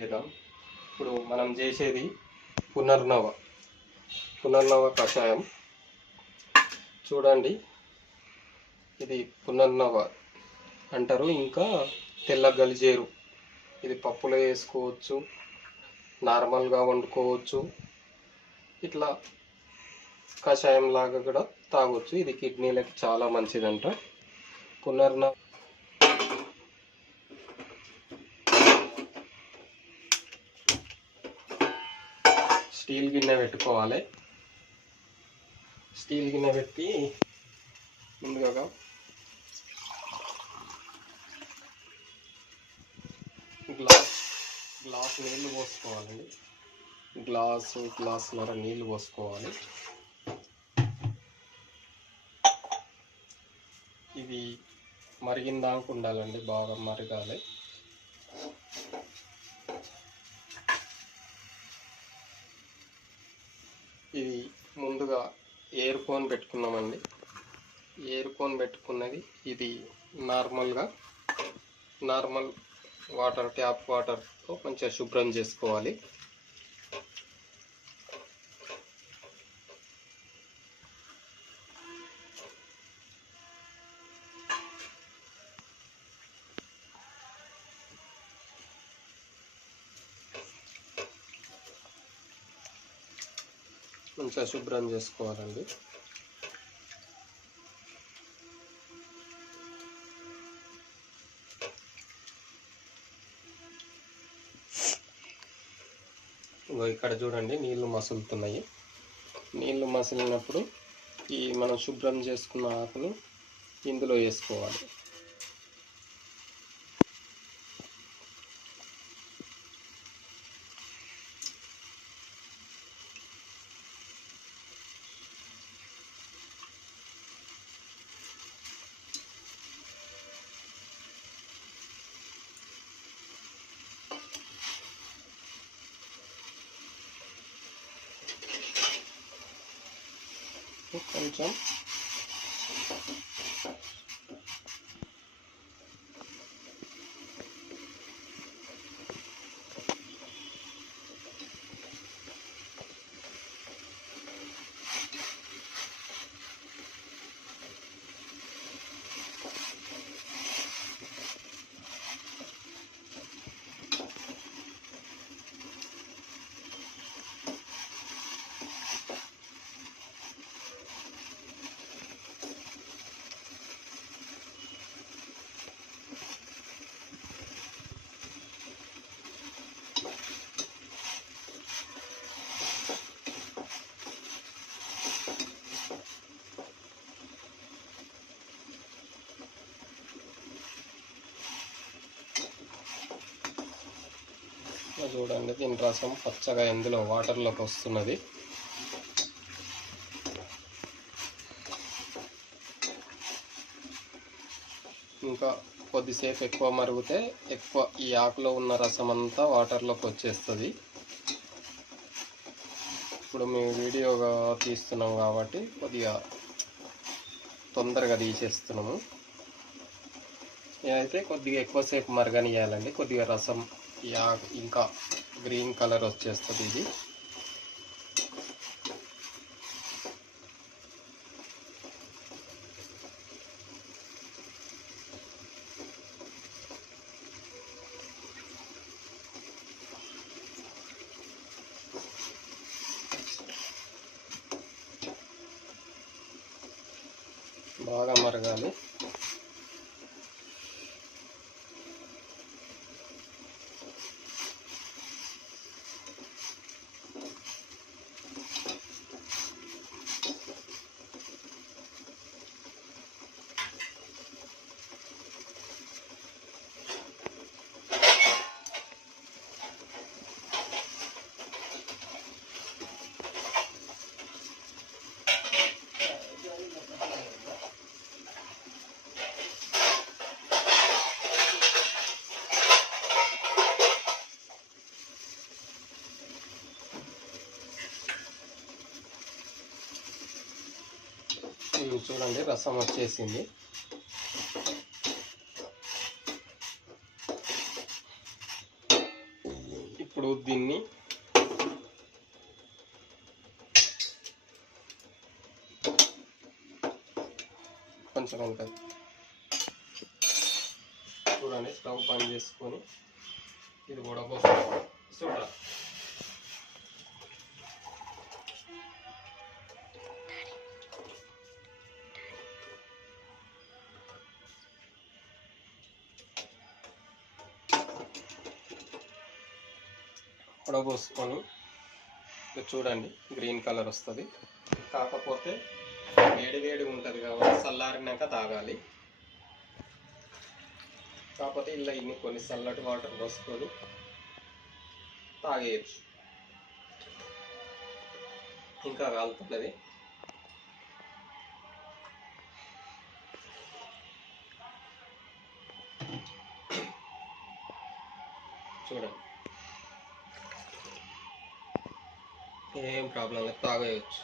చేద్దాం. ఇప్పుడు మనం చేసేది పునర్నవ పునర్నవ కషాయం. చూడండి ఇది పునర్నవ అంటారు. ఇంకా తెల్ల గలిజేరు ఇది పప్పులో వేసుకోవచ్చు నార్మల్గా వండుకోవచ్చు. ఇట్లా కషాయం లాగా కూడా తాగొచ్చు. ఇది కిడ్నీలకు చాలా మంచిదంట. పునర్నవ స్టీల్ గిన్నె పెట్టుకోవాలి. స్టీల్ గిన్నె పెట్టి ముందుగా గ్లాస్ గ్లాస్ నీళ్ళు పోసుకోవాలండి గ్లాసు గ్లాసున్నర నీళ్ళు పోసుకోవాలి. ఇవి మరిగిందాక ఉండాలండి బాగా మరగాలి. ఇది ముందుగా ఏరుకొని పెట్టుకున్నామండి. ఏరుకొని పెట్టుకున్నది ఇది నార్మల్గా నార్మల్ వాటర్ ట్యాప్ వాటర్తో మంచిగా శుభ్రం చేసుకోవాలి. మంచిగా శుభ్రం చేసుకోవాలండి ఇక్కడ చూడండి నీళ్ళు మసులుతున్నాయి. నీళ్ళు మసిలినప్పుడు ఈ మనం శుభ్రం చేసుకున్న ఆకులు ఇందులో వేసుకోవాలి. కొంచెం చూడండి దీని రసం పచ్చగా ఇందులో వాటర్లోకి వస్తున్నది. ఇంకా కొద్దిసేపు ఎక్కువ మరుగుతే ఎక్కువ ఈ ఆకులో ఉన్న రసం అంతా వాటర్లోకి వచ్చేస్తుంది. ఇప్పుడు మేము వీడియోగా తీస్తున్నాం కాబట్టి కొద్దిగా తొందరగా తీసేస్తున్నాము. అయితే కొద్దిగా ఎక్కువసేపు మరగనియాలండి కొద్దిగా రసం ఇంకా గ్రీన్ కలర్ వచ్చేస్తుంది ఇది. బాగా మరగాలి. చూడండి రసం వచ్చేసింది. ఇప్పుడు దీన్ని కొంచెం చూడండి స్టవ్ బంద్ చేసుకొని ఇది కూడా చూడాలి చూడ చూడండి గ్రీన్ కలర్ వస్తుంది. కాకపోతే వేడి వేడి ఉంటుంది కాబట్టి చల్లారినాక తాగాలి. కాకపోతే ఇలా ఇన్ని కొన్ని చల్లటి వాటర్ పోసుకొని తాగేయచ్చు. ఇంకా కాలుతున్నది. చూడండి. ఏం ప్రాబ్లం లేదు తాగేయచ్చు